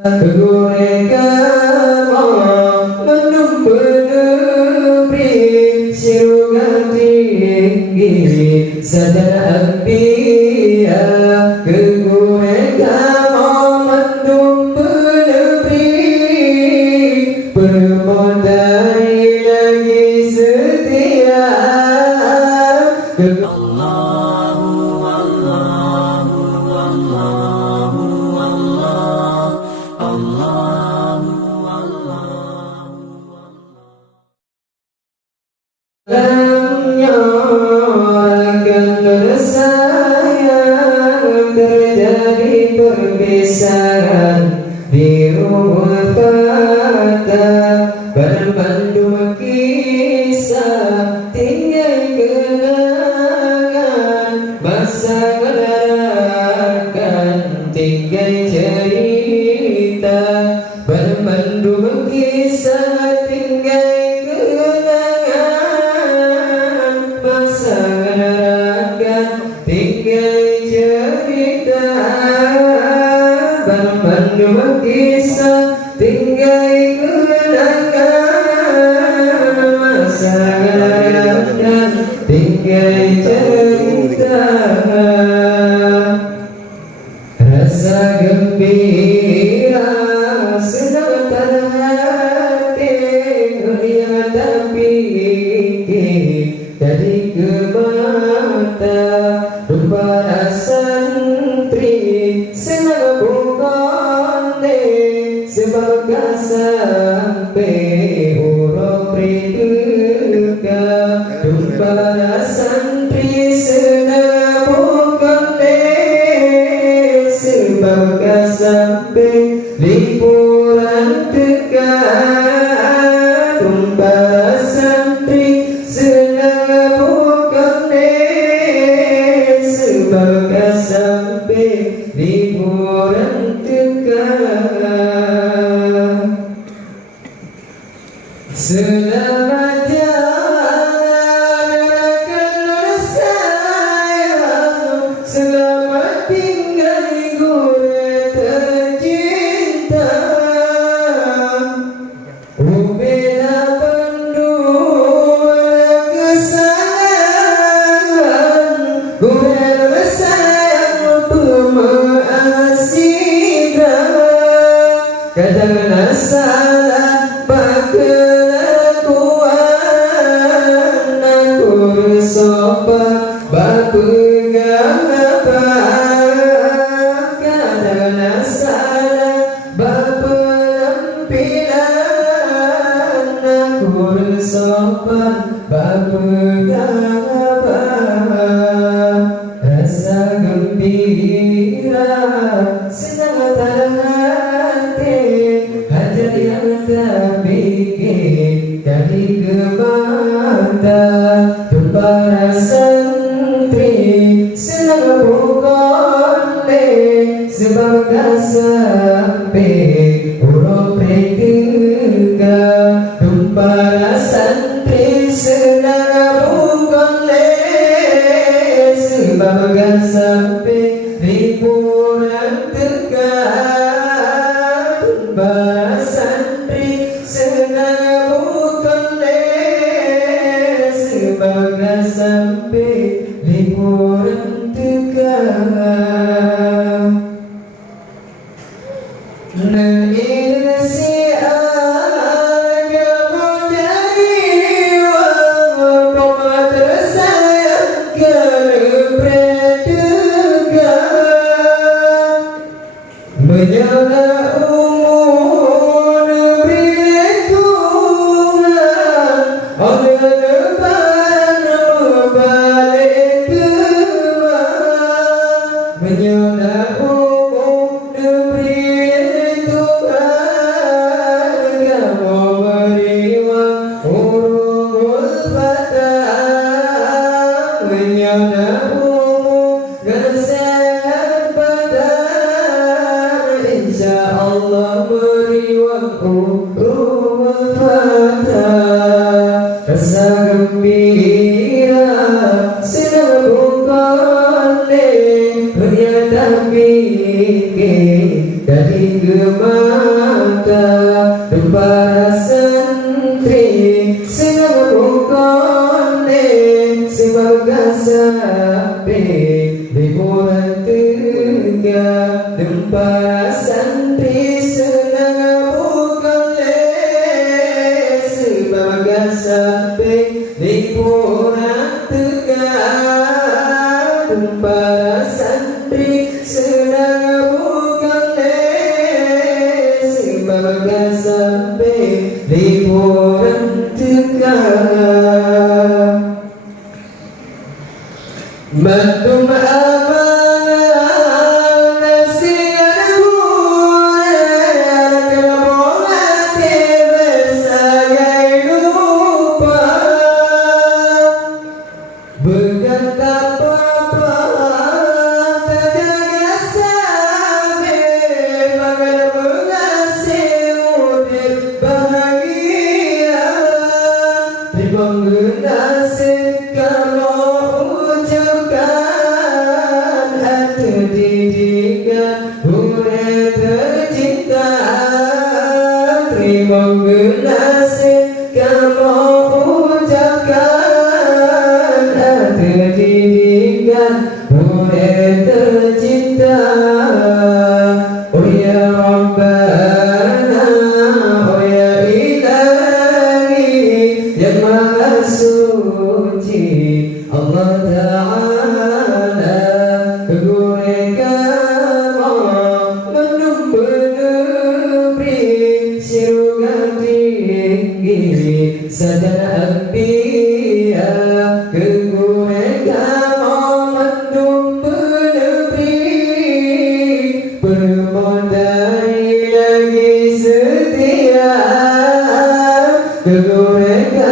Mereka menumpu negeri surga tinggi sadar anbiya. Mereka menumpu negeri bermodal lagi setia. Dalamnya akan bersayang terjadi perpisahan di rumah fata. Berpandu kisah tinggal kenangan, masa akan tinggal cerita. Berpandu kisah tinggal tinggal cerita. Berpandu kisah tinggal kenangan, masa akan tinggal cerita. Rasa gembira senang terhati yang tak pikir dari ke mata. Rupa santri senang bukan sebagai sampai huruf rituka. Rupa santri senang bukan sebagai sampai liburan tekan. Rupa santri senang bukan sebagai sampai liburan tekan. Selamat jalan rekan sayang, selamat tinggal guru tercinta. Ubina pendua kesalahan, guru sayang pemaasiran. Kadang salah kelakuan, aku bersopan berpegang abang. Kadang salah berpenampilan, aku bersopan berpegang abang. Rasa gembira senang terhati, hajat yang tak bikin dari ke mata. Para santri senang bukan sebagai sampai huruf rituka. Para santri senang bukan sebagai sampai liburan tekan. Para santri senang bukan sebagai sampai liburan tekan. Nangisi agama jadi wang tersayang kerepretekan. Menyala umur negeri Tuhan, oleh lebaran balik kemah. Menyala umur negeri Tuhan, kamu beriwa urul fatah. Menyala umur sehat badan, insya Allah beriwa urul fatah. Rasa gembira senang bukan ternyata pikir dari gemar. liburan tekan Bantum amanah nasihat bulan Kebolat bersagai lupa Berkata papa terjaga sambil Magar mengasih udir bahagia Dibangga nasib kalau ucapkan hati didikan Huruf tercinta Terima nasib kalau ucapkan hati didikan Huruf tercinta Oh ya Rabbana Oh ya Ilahi Yang Maha Suci Allah Ta'ala Kegorengkan menumbuh negeri Sirugan tinggi Sadar Anbiya Kegorengkan menumbuh negeri Permodai lagi setia Kegorengkan